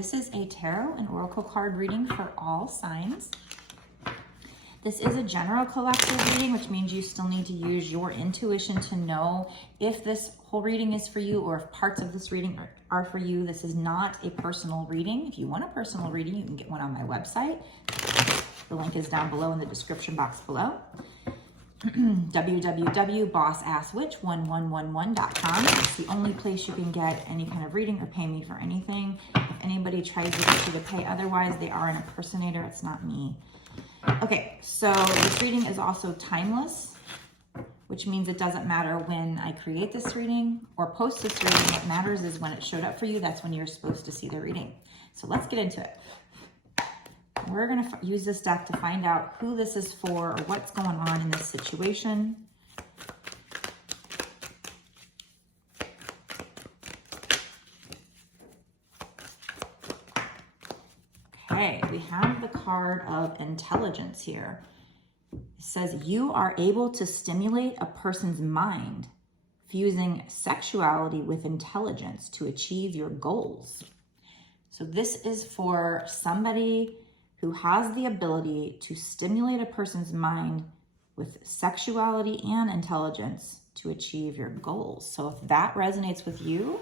this is a tarot and oracle card reading for all signs. This is a general collective reading, which means you still need to use your intuition to know if this whole reading is for you or if parts of this reading are for you. This is not a personal reading. If you want a personal reading, you can get one on my website. The link is down below in the description box below. www.bossasswitch1111.com. It's the only place you can get any kind of reading or pay me for anything. If anybody tries to get you to pay otherwise, they are an impersonator. It's not me. Okay, so this reading is also timeless, which means it doesn't matter when I create this reading or post this reading. What matters is when it showed up for you, that's when you're supposed to see the reading. So let's get into it. We're going to use this deck to find out who this is for or what's going on in this situation. Okay, we have the card of intelligence here. It says you are able to stimulate a person's mind, fusing sexuality with intelligence to achieve your goals. So this is for somebody who has the ability to stimulate a person's mind with sexuality and intelligence to achieve your goals. So if that resonates with you,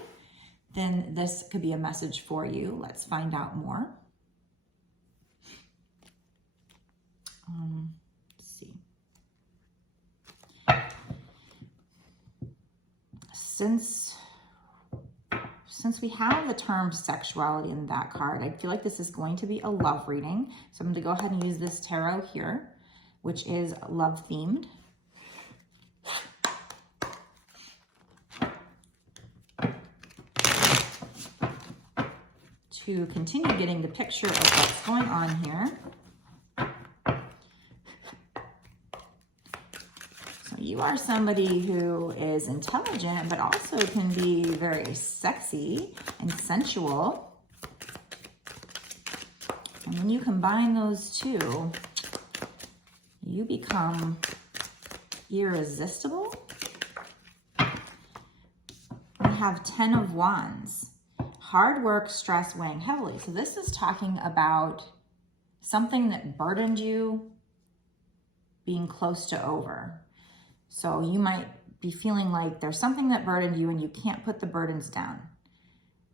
then this could be a message for you. Let's find out more. Let's see. Since we have the term sexuality in that card, I feel like this is going to be a love reading. So I'm going to go ahead and use this tarot here, which is love themed. To continue getting the picture of what's going on here. You are somebody who is intelligent, but also can be very sexy and sensual. And when you combine those two, you become irresistible. We have 10 of Wands. Hard work, stress weighing heavily. So this is talking about something that burdened you being close to over. So you might be feeling like there's something that burdened you and you can't put the burdens down.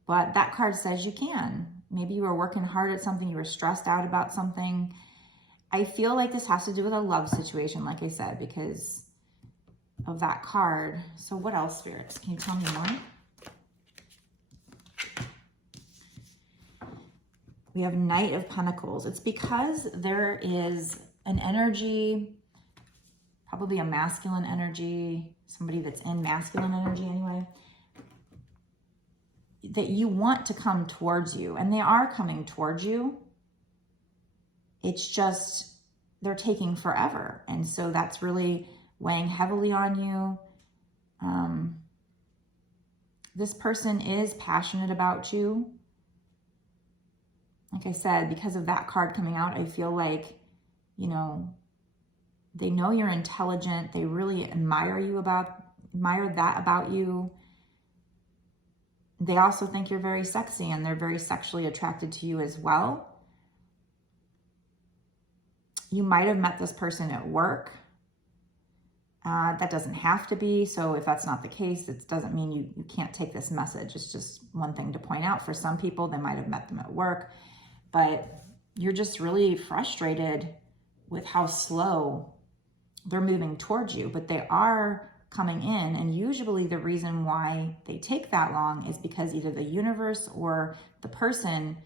But that card says you can. Maybe you were working hard at something, you were stressed out about something. I feel like this has to do with a love situation, like I said, because of that card. So what else, spirits? Can you tell me more? We have Knight of Pentacles. It's because there is an energy, probably a masculine energy, somebody that's in masculine energy anyway, that you want to come towards you, and they are coming towards you. It's just they're taking forever, and so that's really weighing heavily on you. This person is passionate about you. Like I said, because of that card coming out, I feel like, you know, they know you're intelligent. They really admire that about you. They also think you're very sexy and they're very sexually attracted to you as well. You might have met this person at work. That doesn't have to be. So if that's not the case, it doesn't mean you can't take this message. It's just one thing to point out. For some people, they might have met them at work, but you're just really frustrated with how slow they're moving towards you, but they are coming in. And usually the reason why they take that long is because either the universe or the person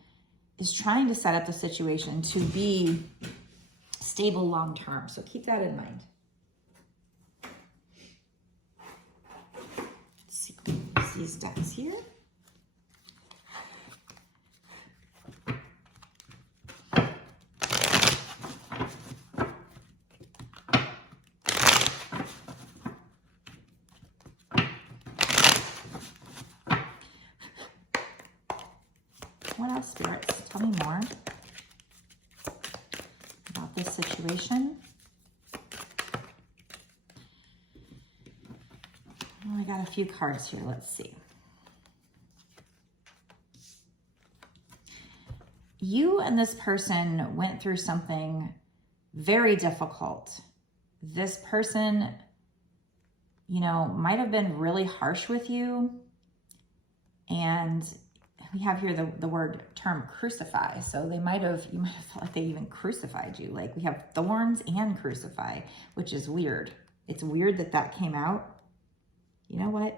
is trying to set up the situation to be stable long-term. So keep that in mind. Let's see these decks here. What else, spirits? Tell me more about this situation. Oh, I got a few cards here. Let's see. you and this person went through something very difficult. This person, you know, might have been really harsh with you. And we have here the word term crucify. So you might have felt like they even crucified you. Like we have thorns and crucify, which is weird. It's weird that that came out. You know what?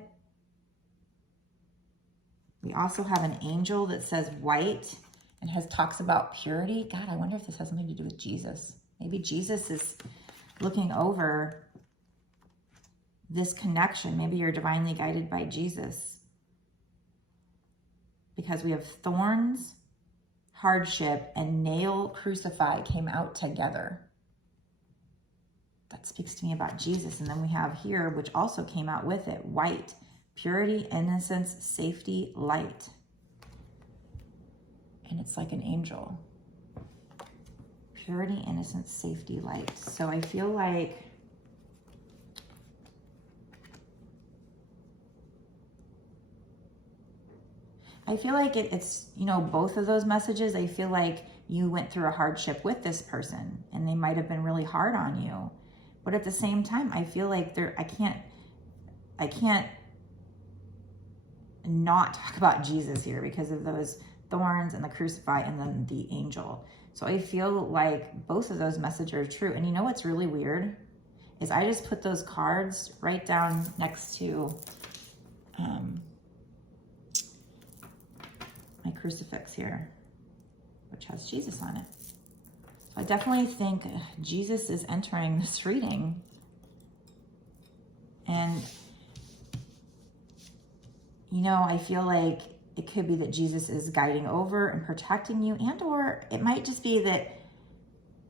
We also have an angel that says white and talks about purity. God, I wonder if this has something to do with Jesus. Maybe Jesus is looking over this connection. Maybe you're divinely guided by Jesus. Because we have thorns, hardship, and nail crucify came out together. That speaks to me about Jesus. And then we have here, which also came out with it, white, purity, innocence, safety, light. And it's like an angel. Purity, innocence, safety, light. So I feel like it's, you know, both of those messages. I feel like you went through a hardship with this person and they might have been really hard on you. But at the same time, I feel like I can't not talk about Jesus here because of those thorns and the crucify and then the angel. So I feel like both of those messages are true. And you know what's really weird is I just put those cards right down next to my crucifix here, which has Jesus on it. So I definitely think Jesus is entering this reading. And, you know, I feel like it could be that Jesus is guiding over and protecting you, and or it might just be that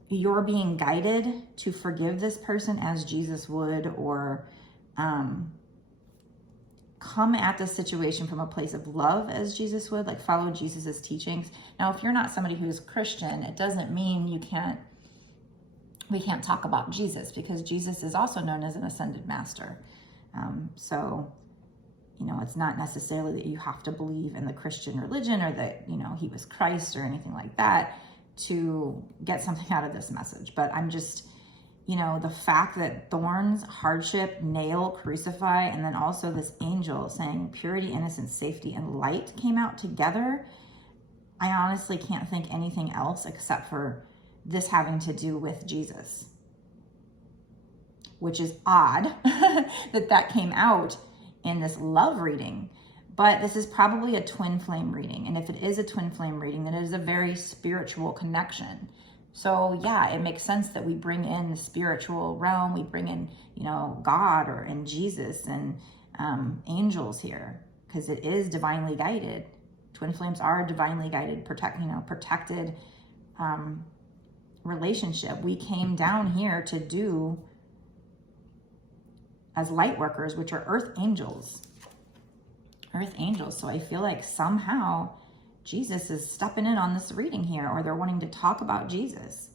you're being guided to forgive this person as Jesus would, or come at the situation from a place of love as Jesus would, like follow Jesus's teachings. Now, if you're not somebody who's Christian, it doesn't mean we can't talk about Jesus, because Jesus is also known as an ascended master. So, you know, it's not necessarily that you have to believe in the Christian religion or that, you know, he was Christ or anything like that to get something out of this message. But I'm just, you know, the fact that thorns, hardship, nail, crucify, and then also this angel saying purity, innocence, safety, and light came out together. I honestly can't think anything else except for this having to do with Jesus, which is odd that came out in this love reading. But this is probably a twin flame reading. And if it is a twin flame reading, then it is a very spiritual connection. So yeah, it makes sense that we bring in the spiritual realm. We bring in, you know, God or in Jesus and angels here, because it is divinely guided. Twin flames are divinely guided, protected relationship. We came down here to do as light workers, which are earth angels. So I feel like somehow Jesus is stepping in on this reading here, or they're wanting to talk about Jesus.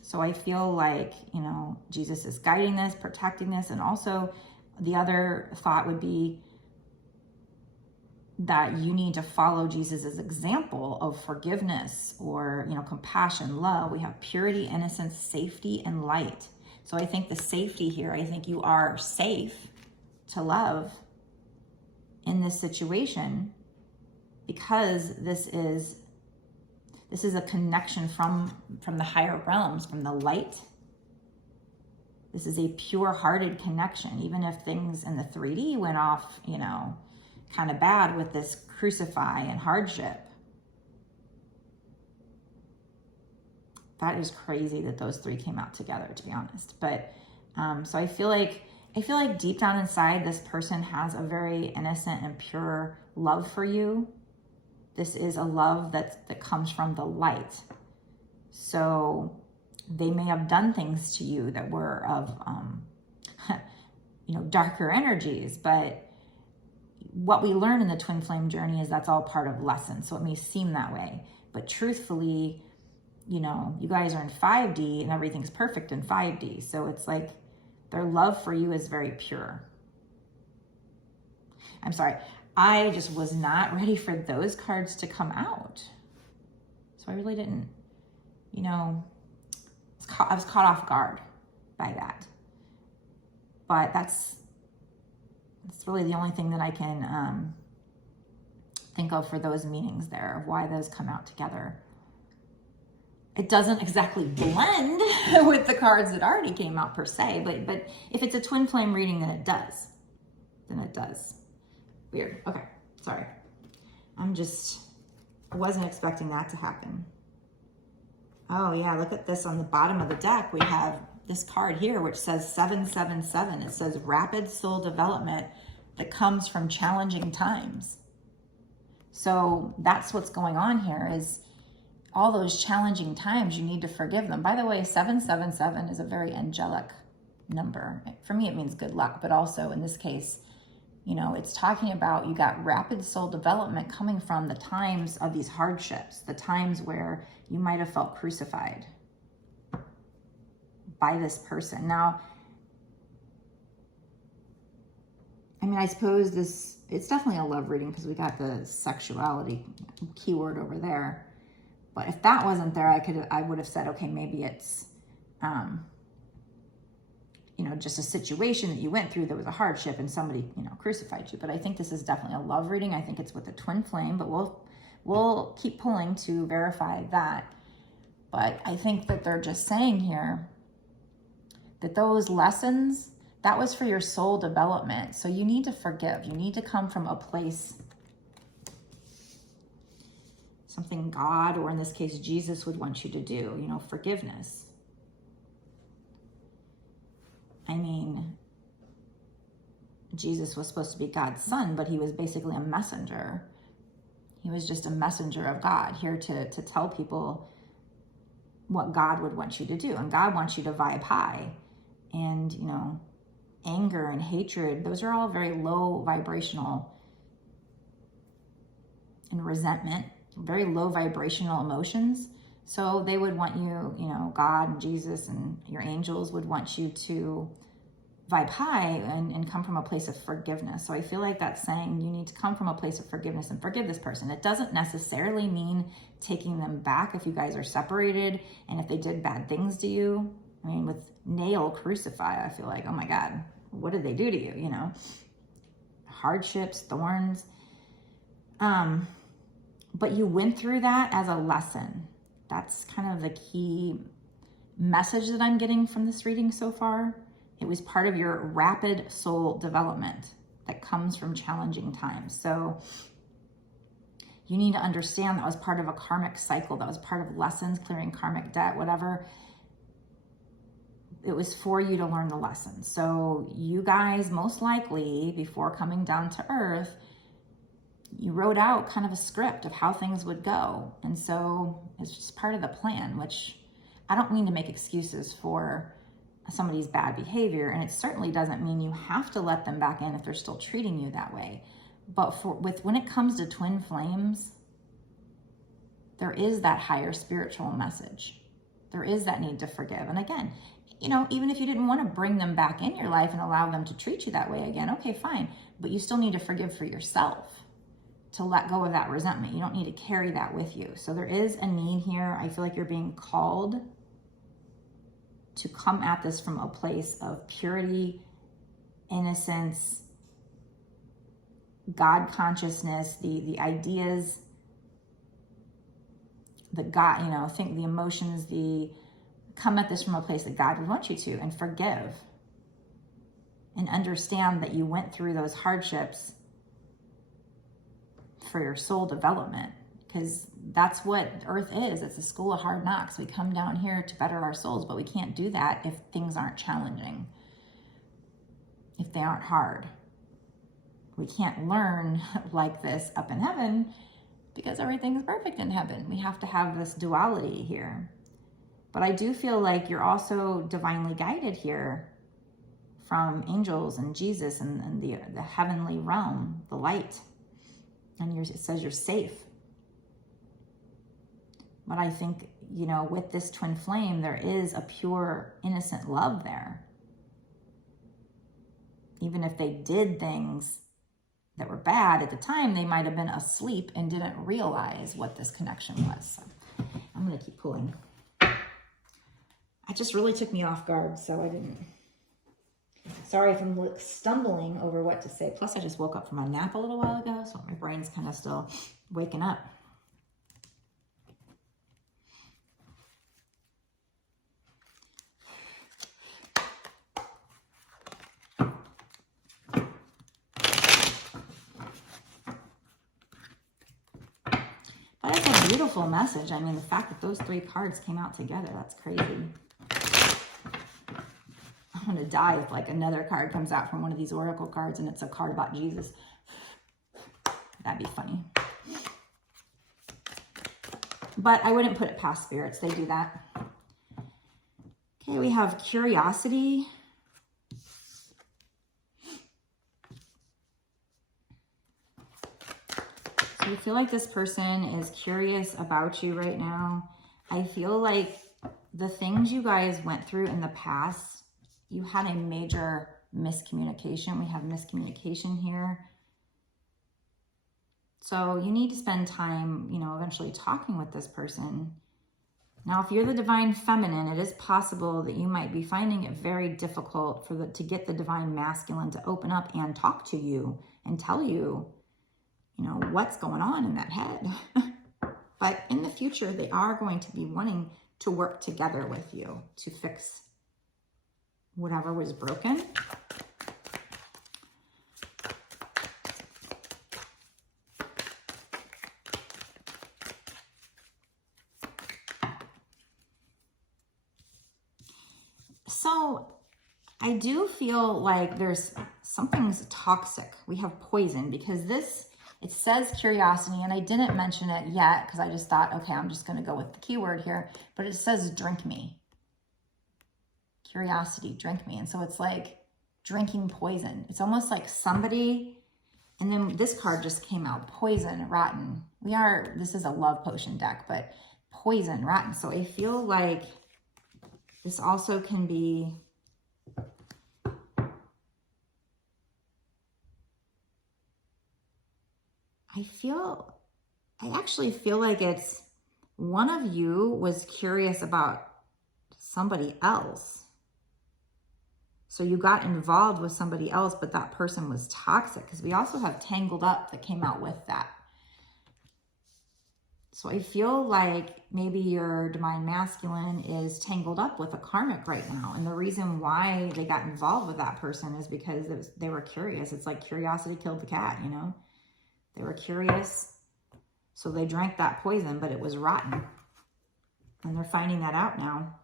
So I feel like, you know, Jesus is guiding this, protecting this. And also the other thought would be that you need to follow Jesus's example of forgiveness or, you know, compassion, love. We have purity, innocence, safety, and light. So I think the safety here, I think you are safe to love in this situation, because this is a connection from the higher realms, from the light. This is a pure-hearted connection, even if things in the 3D went off, you know, kind of bad with this crucify and hardship. That is crazy that those three came out together, to be honest. But so I feel like deep down inside, this person has a very innocent and pure love for you. This is a love that comes from the light. So they may have done things to you that were of, you know, darker energies. But what we learn in the twin flame journey is that's all part of lessons. So it may seem that way. But truthfully, you know, you guys are in 5D and everything's perfect in 5D. So it's like their love for you is very pure. I'm sorry. I just was not ready for those cards to come out. So I really didn't, you know, I was caught off guard by that. But that's really the only thing that I can think of for those meanings there, of why those come out together. It doesn't exactly blend with the cards that already came out per se, but if it's a twin flame reading, then it does. Then it does. Weird. Okay, sorry. I wasn't expecting that to happen. Oh yeah, look at this on the bottom of the deck. We have this card here, which says 777. It says rapid soul development that comes from challenging times. So that's what's going on here, is all those challenging times, you need to forgive them. By the way, 777 is a very angelic number. For me, it means good luck, but also in this case, you know, it's talking about you got rapid soul development coming from the times of these hardships, the times where you might have felt crucified by this person. Now, I mean, I suppose it's definitely a love reading because we got the sexuality keyword over there. But if that wasn't there, I would have said, okay, maybe it's, you know, just a situation that you went through that was a hardship and somebody, you know, crucified you. But I think this is definitely a love reading. I think it's with a twin flame, but we'll keep pulling to verify that. But I think that they're just saying here that those lessons, that was for your soul development. So you need to forgive. You need to come from a place, something God, or in this case, Jesus would want you to do, you know, forgiveness. I mean, Jesus was supposed to be God's son, but he was basically a messenger. He was just a messenger of God, here to tell people what God would want you to do. And God wants you to vibe high. And, you know, anger and hatred, those are all very low vibrational, and resentment, very low vibrational emotions. So they would want you, you know, God and Jesus and your angels would want you to vibe high and come from a place of forgiveness. So I feel like that's saying you need to come from a place of forgiveness and forgive this person. It doesn't necessarily mean taking them back if you guys are separated and if they did bad things to you. I mean, with nail crucify, I feel like, oh my God, what did they do to you? You know, hardships, thorns. But you went through that as a lesson. That's kind of the key message that I'm getting from this reading so far. It was part of your rapid soul development that comes from challenging times. So you need to understand that was part of a karmic cycle. That was part of lessons, clearing karmic debt, whatever. It was for you to learn the lesson. So you guys, most likely, before coming down to earth, you wrote out kind of a script of how things would go. And so it's just part of the plan, which I don't mean to make excuses for somebody's bad behavior. And it certainly doesn't mean you have to let them back in if they're still treating you that way. But when it comes to twin flames, there is that higher spiritual message. There is that need to forgive. And again, you know, even if you didn't want to bring them back in your life and allow them to treat you that way again, okay, fine. But you still need to forgive for yourself, to let go of that resentment. You don't need to carry that with you. So there is a need here. I feel like you're being called to come at this from a place of purity, innocence, God consciousness, the ideas, the God, you know, think the emotions, come at this from a place that God would want you to, and forgive and understand that you went through those hardships for your soul development, because that's what earth is. It's a school of hard knocks. We come down here to better our souls, but we can't do that if things aren't challenging, if they aren't hard. We can't learn like this up in heaven because everything's perfect in heaven. We have to have this duality here. But I do feel like you're also divinely guided here from angels and Jesus and the heavenly realm, the light. And it says you're safe. But I think, you know, with this twin flame, there is a pure, innocent love there. Even if they did things that were bad at the time, they might have been asleep and didn't realize what this connection was. So I'm going to keep pulling. It just really took me off guard, so I didn't. Sorry if I'm stumbling over what to say. Plus, I just woke up from a nap a little while ago, so my brain's kind of still waking up. But it's a beautiful message. I mean, the fact that those 3 cards came out together, that's crazy. I'm going to die if like another card comes out from one of these oracle cards and it's a card about Jesus. That'd be funny. But I wouldn't put it past spirits. They do that. Okay, we have curiosity. So you feel like this person is curious about you right now. I feel like the things you guys went through in the past, you had a major miscommunication. We have miscommunication here. So you need to spend time, you know, eventually talking with this person. Now, if you're the divine feminine, it is possible that you might be finding it very difficult to get the divine masculine to open up and talk to you and tell you, you know, what's going on in that head. But in the future, they are going to be wanting to work together with you to fix whatever was broken. So I do feel like there's something's toxic. We have poison because this, it says curiosity, and I didn't mention it yet because I just thought, okay, I'm just going to go with the keyword here, but it says drink me. Curiosity, drink me. And so it's like drinking poison. It's almost like somebody, and then this card just came out, poison, rotten. This is a love potion deck, but poison, rotten. So I feel like this also can be, I actually feel like it's one of you was curious about somebody else. So you got involved with somebody else, but that person was toxic, because we also have tangled up that came out with that. So I feel like maybe your divine masculine is tangled up with a karmic right now. And the reason why they got involved with that person is because they were curious. It's like curiosity killed the cat, you know? They were curious, so they drank that poison, but it was rotten. And they're finding that out now.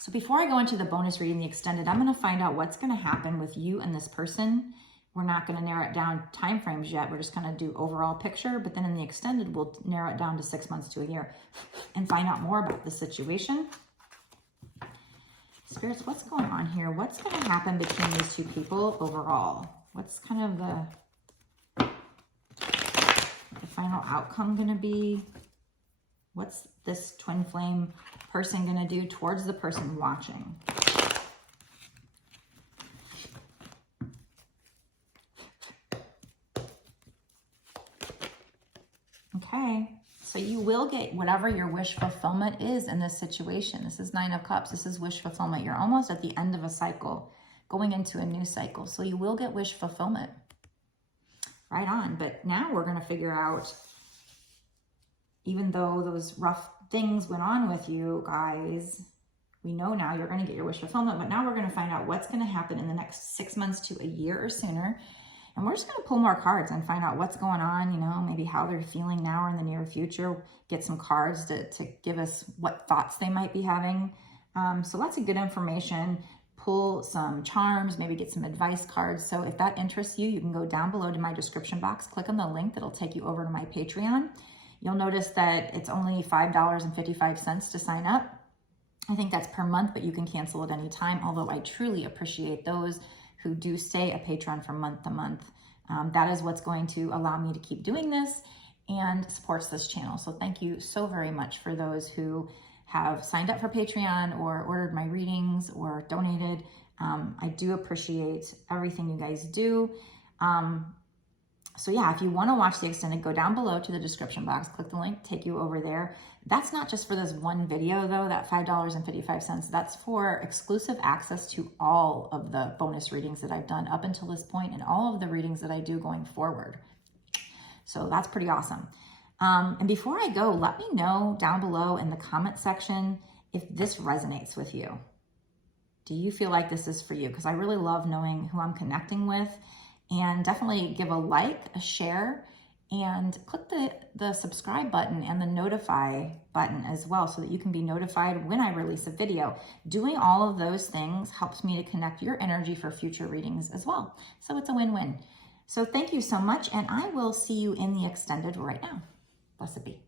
So before I go into the bonus reading, the extended, I'm going to find out what's going to happen with you and this person. We're not going to narrow it down time frames yet. We're just going to do overall picture. But then in the extended, we'll narrow it down to 6 months to a year and find out more about the situation. Spirits, what's going on here? What's going to happen between these 2 people overall? What's kind of the final outcome going to be? What's this twin flame person going to do towards the person watching? Okay, so you will get whatever your wish fulfillment is in this situation. This is 9 of Cups. This is wish fulfillment. You're almost at the end of a cycle, going into a new cycle. So you will get wish fulfillment. Right on. But now we're going to figure out, even though those rough things went on with you guys, we know now you're going to get your wish fulfillment, but now we're going to find out what's going to happen in the next 6 months to a year or sooner. And we're just going to pull more cards and find out what's going on, you know, maybe how they're feeling now or in the near future. Get some cards to give us what thoughts they might be having. So lots of good information. Pull some charms, maybe get some advice cards. So if that interests you, you can go down below to my description box, click on the link that'll take you over to my Patreon. You'll notice that it's only $5.55 to sign up. I think that's per month, but you can cancel at any time, although I truly appreciate those who do stay a patron from month to month. That is what's going to allow me to keep doing this and supports this channel. So thank you so very much for those who have signed up for Patreon or ordered my readings or donated. I do appreciate everything you guys do. So yeah, if you want to watch the extended, go down below to the description box, click the link, take you over there. That's not just for this one video though, that $5.55. That's for exclusive access to all of the bonus readings that I've done up until this point and all of the readings that I do going forward. So that's pretty awesome. And before I go, let me know down below in the comment section if this resonates with you. Do you feel like this is for you? Because I really love knowing who I'm connecting with. And definitely give a like, a share, and click the subscribe button and the notify button as well so that you can be notified when I release a video. Doing all of those things helps me to connect your energy for future readings as well. So it's a win-win. So thank you so much, and I will see you in the extended right now. Blessed be.